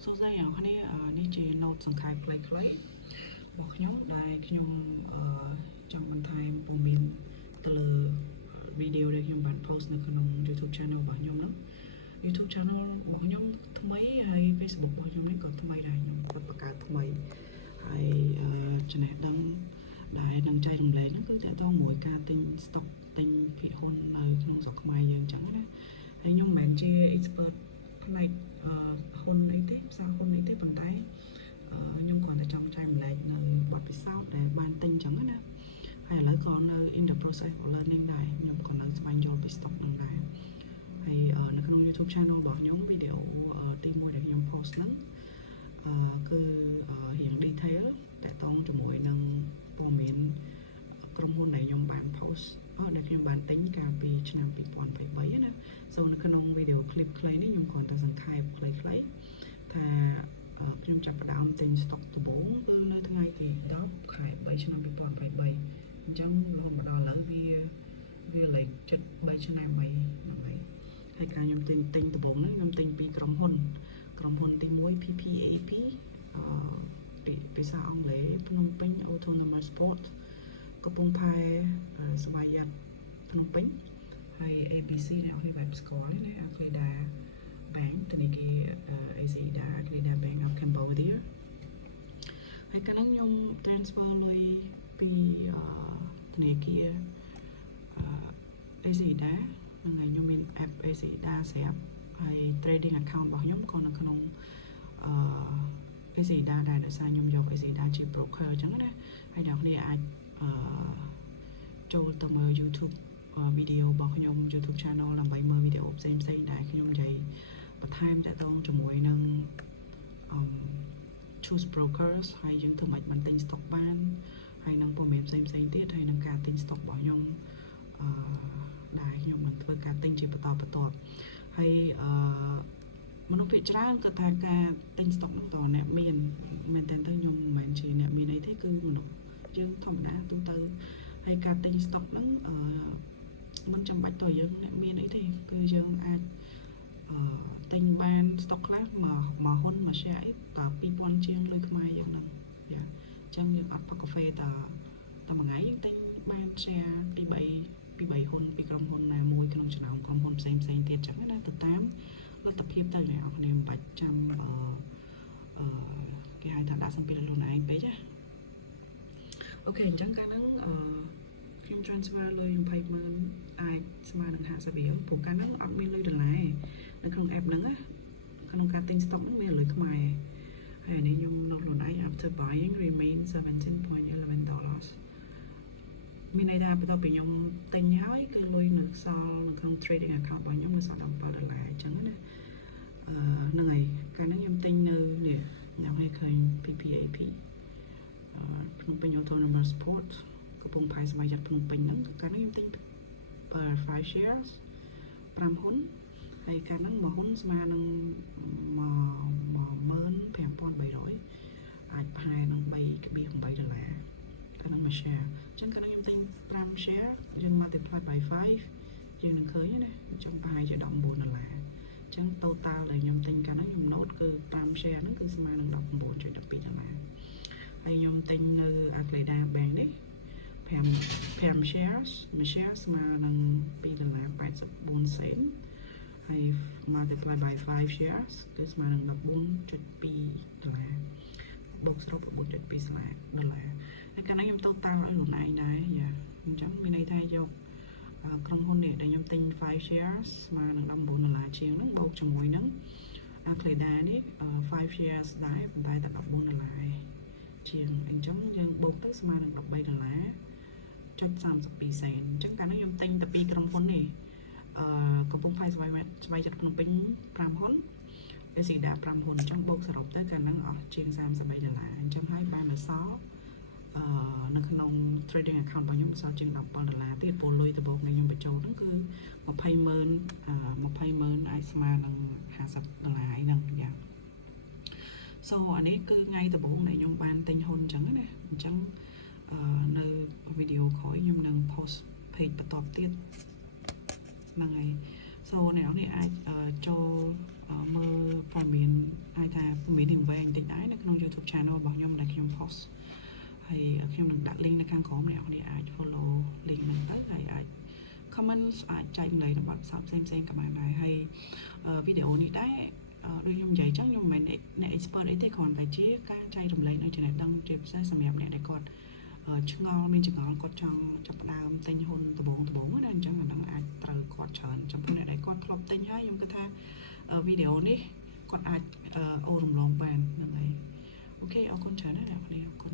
số dây nào này đi chế nốt sẵn khai playบอกខ្ញុំដែលខ្ញុំចង់បន្ថែមព័ត៌មានទៅលើវីដេអូដែលខ្ញុំបាន post នៅក្នុង YouTube channel របស់ខ្ញុំនោះ YouTube channel របស់ខ្ញុំថ្មីហើយ Facebook របស់ខ្ញុំនេះក៏ថ្មីដែរខ្ញុំគាត់បង្កើតថ្មីហើយចំណេះដឹងដែលនឹងចែករំលែកហ្នឹងគឺតើតមួយការទិញ stock ទិញភាគហ៊ុននៅក្នុងស្រុកខ្មែរយើងអញ្ចឹងណាហើយខ្ញុំមិនមែនជា expert ផ្នែកហ៊ុនអីទេផ្សារហ៊ុនអីទេប៉ុន្តែខ្ញុំគ្រាន់តែចង់ចែករំលែកនៅបទពិសោធន៍ដែលបានទិញអញ្ចឹងណាហើយឥឡូវក៏នៅ in the process of learning ដែរខ្ញុំក៏នៅស្វែងយល់ពី stock ហ្នឹងដែរហើយនៅក្នុង YouTube channel របស់ខ្ញុំវីដេអូទី1ដែលខ្ញុំ post ហ្នឹងគឺរៀង detail តាក់ទងជាមួយនឹងព័ត៌មានក្រុមហ៊ុនដែលខ្ញុំបាន post ដែលខ្ញុំបានទិញកាលពីឆ្នាំ2023ណាសូមនៅក្នុងវីដេអូ clip ខ្លីនេះខ្ញុំគ្រាន់តែសង្ខេបខ្លីៗថាខ្ញុំចាប់ផ្ដើមទិញ stock ដំបូងគឺនៅថ្ងៃទី10ខែ3ឆ្នាំ2023អញ្ចឹងរហូតមកដល់ឥឡូវវាលេខ73ឆ្នាំហើយហើយការខ្ញុំទិញដំបូងហ្នឹងខ្ញុំទិញពីក្រុមហ៊ុនទី1 PPAP ភាសាអង់គ្លេសភ្នំពេញ Autonomous Port កំពង់ផែស្វាយ័តភ្នំពេញហើយ ABC ដែលអ្នកបានស្គាល់នេះ Aklida Bank ធនាគារ Asia Aklida Bank of Cambodia ហើយកាលហ្នឹងខ្ញុំ transfer លុយពីធនាគារAsia ហ្នឹងហើយខ្ញុំមាន app Asia ស្រាប់ហើយ trading account របស់ខ្ញុំក៏នៅក្នុងAsia ដែរដោយសារខ្ញុំយក Asia ជា broker អញ្ចឹងណាហើយអ្នកគ្នាអាចចូលទៅមើល YouTube វីដេអូរបស់ខ្ញុំ YouTube channel ដើម្បីមើលវីដេអូផ្សេងៗដែលខ្ញុំនិយាយបន្ថែមតាក់ទងជាមួយនឹង choose brokers ហើយយើងធ្វើម៉េចបានទិញ stock បានហើយនឹងព័ត៌មានផ្សេងៗទៀតហើយនឹងការទិញ stock របស់ខ្ញុំដែលខ្ញុំបានធ្វើការទិញជាបន្តបន្ទាប់ហើយមនុស្សភាគច្រើនក៏ថាការទិញ stock នោះតើអ្នកមានមែនតើខ្ញុំមិនមែនជាអ្នកមានអីទេគឺមនុស្សយើងធម្មតាទូទៅហើយការទិញ stock ហ្នឹងមិនចាំបាច់តើយើងអ្នកមានអីទេគឺយើងអាចទិញបាន stock ខ្លះមកហ៊ុនមក share អីតើ 2000 ជាងលុយខ្មែរយើងហ្នឹងយ៉ាអញ្ចឹងយើងអត់ផឹកកាហ្វេតមួយថ្ងៃយើងទិញបាន share ពី3ហ៊ុនពីក្រុមហ៊ុនណាមួយក្នុងចំណោមក្រុមហ៊ុនផ្សេងទៀតអញ្ចឹងណាទៅតាមលទ្ធភាពទៅអ្នកនរគ្នាមិនបាច់ចាំគេហៅថាដាក់សម្ពាធខ្លួនឯងពេកណាអូខេអញ្ចឹងកាលហ្នឹងខ្ញុំ transfer លុយ 20,000 អាចស្មើនឹង50រៀលព្រោះកាលហ្នឹងអត់មានលុយដុល្លារនៅក្នុង app ហ្នឹងណាក្នុងការទិញ stock ហ្នឹងវាលុយខ្មែរហើយនេះខ្ញុំលុយខ្លួនឯង after buying remain $17.11 មានន័យថាបន្ទាប់ពីខ្ញុំទិញហើយគឺលុយនៅសល់នៅក្នុង trading account របស់ខ្ញុំនៅសល់$17អញ្ចឹងណាហ្នឹងហើយកាលហ្នឹងខ្ញុំទិញនៅនេះខ្ញុំឲ្យឃើញ PPAP ភ្នំពេញ Autonomous Port កំពង់ផែស្វាយ័តភ្នំពេញហ្នឹងកាលហ្នឹងខ្ញុំទិញ5 shares 5ហ៊ុនហើយកាលហ្នឹងមួយហ៊ុនស្មើនឹង$15,300អាចប្រហែលនឹង$3.8កាលហ្នឹងមួយ share អញ្ចឹងកាលហ្នឹងខ្ញុំទិញ5 share យើង multiply by 5យើងនឹងឃើញណាអញ្ចឹងប្រហែលជា$19អញ្ចឹង total ដែលខ្ញុំទិញកាលហ្នឹងខ្ញុំ note គឺ5 share ហ្នឹងគឺស្មើនឹង$19.12ហើយខ្ញុំទិញនៅ Aklida Bank នេះ5 shares មួយ share ស្មើនឹង$2.84ហើយ multiply by 5 shares គឺស្មើនឹង$14.2បូកសរុប$9.2ហើយកាលហ្នឹងខ្ញុំ total ឲ្យខ្លួនឯងដែរយ៉ាអញ្ចឹងមានន័យថាយកក្រុមហ៊ុននេះដែលខ្ញុំទិញ5 shares ស្មើនឹង$19ជាងហ្នឹងបូកជាមួយនឹង Aklida នេះ5 shares ដែរប៉ុន្តែតែ$14ជាងអញ្ចឹងយើងបូកទៅស្មើនឹង$13.32សេនអញ្ចឹងកាលហ្នឹងខ្ញុំទិញតែពីក្រុមហ៊ុននេះកំពង់ផែស្វាយ័តភ្នំពេញ5ហ៊ុន Asia 5ហ៊ុនអញ្ចឹងបូកសរុបទៅកាលហ្នឹងអស់ជាង$33អញ្ចឹងហើយបានអសល់នៅក្នុង trading account របស់ខ្ញុំអសល់ជាង$17ទៀតពលលុយដំបូងដែលខ្ញុំបញ្ចូលហ្នឹងគឺ20,000អាចស្មើនឹង$50អីហ្នឹងយ៉ាso អានេះគឺថ្ងៃដំបូងដែលខ្ញុំបានទិញហ៊ុនអញ្ចឹងណាអញ្ចឹងនៅវីដេអូក្រោយខ្ញុំនឹង post page បន្ទាប់ទៀតហ្នឹងហើយ so អ្នកនរនេះអាចចូលមើលព័ត៌មាន hai ta phụ mỹ điểm về tình ái nó trong YouTube channel bảo nhom này trong post hay khi mình đặt linkในข้างของแนวนี้អាច follow link នឹងទៅហើយអាច comment អាចចែកលេខរបស់សាប់ផ្សេងៗក៏បានដែរហើយវីដេអូនេះដែរដូចខ្ញុំនិយាយចឹងខ្ញុំមិនមែនអ្នក expert អីទេគ្រាន់តែជាការចែករំលែកនៅចំណេះដឹងជាពិសេសសម្រាប់អ្នកដែលគាត់ឆ្ងល់មានចម្ងល់គាត់ចង់ចាប់ផ្ដើមទិញហ៊ុនដំបូងណាអញ្ចឹងអានឹងអាចត្រូវគាត់ច្រើនចំពោះអ្នកដែលគាត់ធ្លាប់ទិញហើយខ្ញុំគិតថាវីដេអូនេះគាត់អាចអូររំលងបានហ្នឹងហើយអូខេអរគុណច្រើនណាស់អ្នកនរអរគុណ